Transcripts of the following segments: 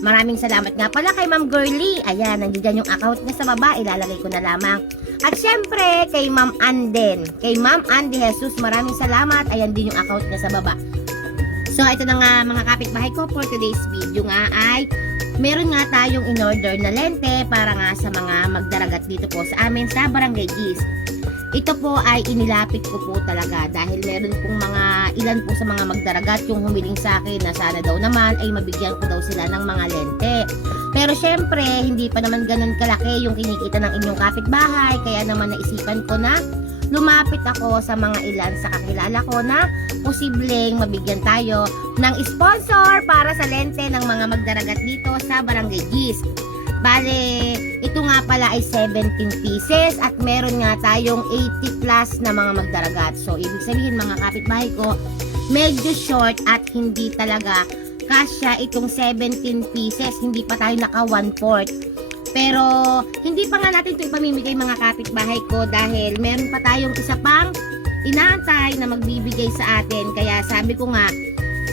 Maraming salamat nga pala kay Ma'am Girly. Ayan, nandiyan yung account niya sa baba. Ilalagay ko na lamang. At syempre, kay Ma'am Anden. Kay Ma'am Andy Jesus, maraming salamat. Ayan din yung account niya sa baba. So, ito na nga mga kapitbahay ko for today's video nga ay meron nga tayong in-order na lente para nga sa mga magdaragat dito po sa amin sa Barangay Gis. Ito po ay inilapit ko po talaga dahil meron pong ilan po sa mga magdaragat yung humiling sa akin na sana daw naman ay mabigyan ko daw sila ng mga lente. Pero syempre, hindi pa naman ganun kalaki yung kinikita ng inyong kapitbahay, kaya naman naisipan ko na lumapit ako sa mga ilan sa kakilala ko na posibleng mabigyan tayo ng sponsor para sa lente ng mga magdaragat dito sa Barangay Gis. Bale, ito nga pala ay 17 pieces at meron nga tayong 80 plus na mga magdaragat. So, ibig sabihin mga kapitbahay ko, medyo short at hindi talaga kasya itong 17 pieces. Hindi pa tayo naka 1/4. Pero, hindi pa nga natin ito ipamimigay mga kapitbahay ko dahil meron pa tayong isa pang inaantay na magbibigay sa atin. Kaya sabi ko nga,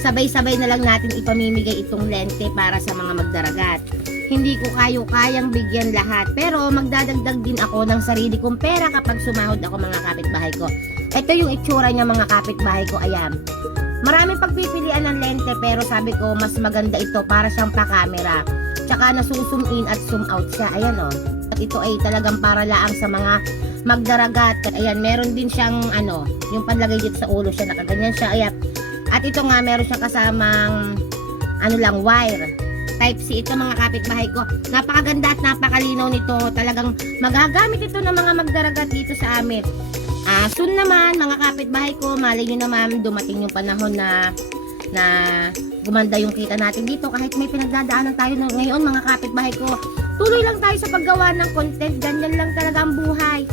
sabay-sabay na lang natin ipamimigay itong lente para sa mga magdaragat. Hindi ko kayang bigyan lahat, pero magdadagdag din ako ng sarili kong pera kapag sumahod ako mga kapitbahay ko. Ito yung itsura niya mga kapitbahay ko, ayan. Maraming pagpipilian ng lente pero sabi ko mas maganda ito para siyang pa-camera. Tsaka nasuzoom in at zoom out siya, ayan o. At ito ay talagang para laang sa mga magdaragat. Ayan, meron din siyang yung panlagay dito sa ulo siya, nakaganyan siya, ayan. At ito nga meron siyang kasamang wire. Type C ito mga kapitbahay ko. Napakaganda at napakalinaw nito. Talagang magagamit ito ng mga magdaragat dito sa amin. Soon naman mga kapitbahay ko, malay nyo naman dumating yung panahon na gumanda yung kita natin dito. Kahit may pinagdadaanan tayo ngayon mga kapitbahay ko, tuloy lang tayo sa paggawa ng content. Ganyan lang talaga ang buhay.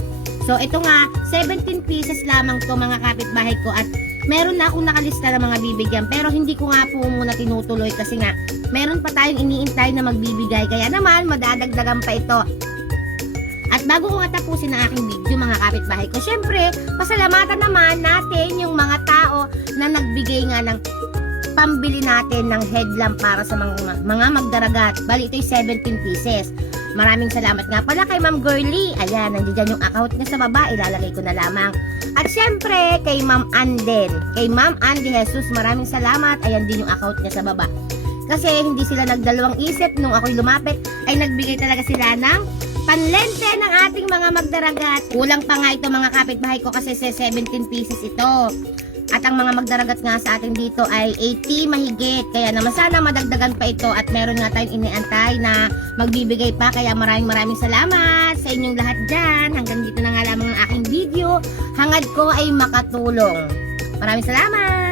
So ito nga, 17 pieces lamang to mga kapitbahay ko. At meron na akong nakalista ng mga bibigyan. Pero hindi ko nga po muna tinutuloy kasi nga meron pa tayong iniintay na magbibigay. Kaya naman, madadagdagan pa ito. At bago ko nga tapusin ang aking video, mga kapitbahay ko, syempre, pasalamatan naman natin yung mga tao na nagbigay nga ng pambili natin ng headlamp para sa mga magdaragat. Bali, ito'y 17 pieces. Maraming salamat nga pala kay Ma'am Girly. Ayan, nandiyan yung account niya sa baba. Ilalagay ko na lamang. At syempre, kay Ma'am Anden. Kay Ma'am Andy Jesus, maraming salamat. Ayan din yung account niya sa baba. Kasi hindi sila nagdalawang isip nung ako'y lumapit, ay nagbigay talaga sila ng panlente ng ating mga magdaragat. Kulang pa nga ito mga kapitbahay ko kasi 17 pieces ito. At ang mga magdaragat nga sa atin dito ay 80 mahigit. Kaya naman sana madagdagan pa ito at meron nga tayong iniantay na magbibigay pa. Kaya maraming salamat sa inyong lahat dyan. Hanggang dito na nga lamang ang aking video. Hangad ko ay makatulong. Maraming salamat!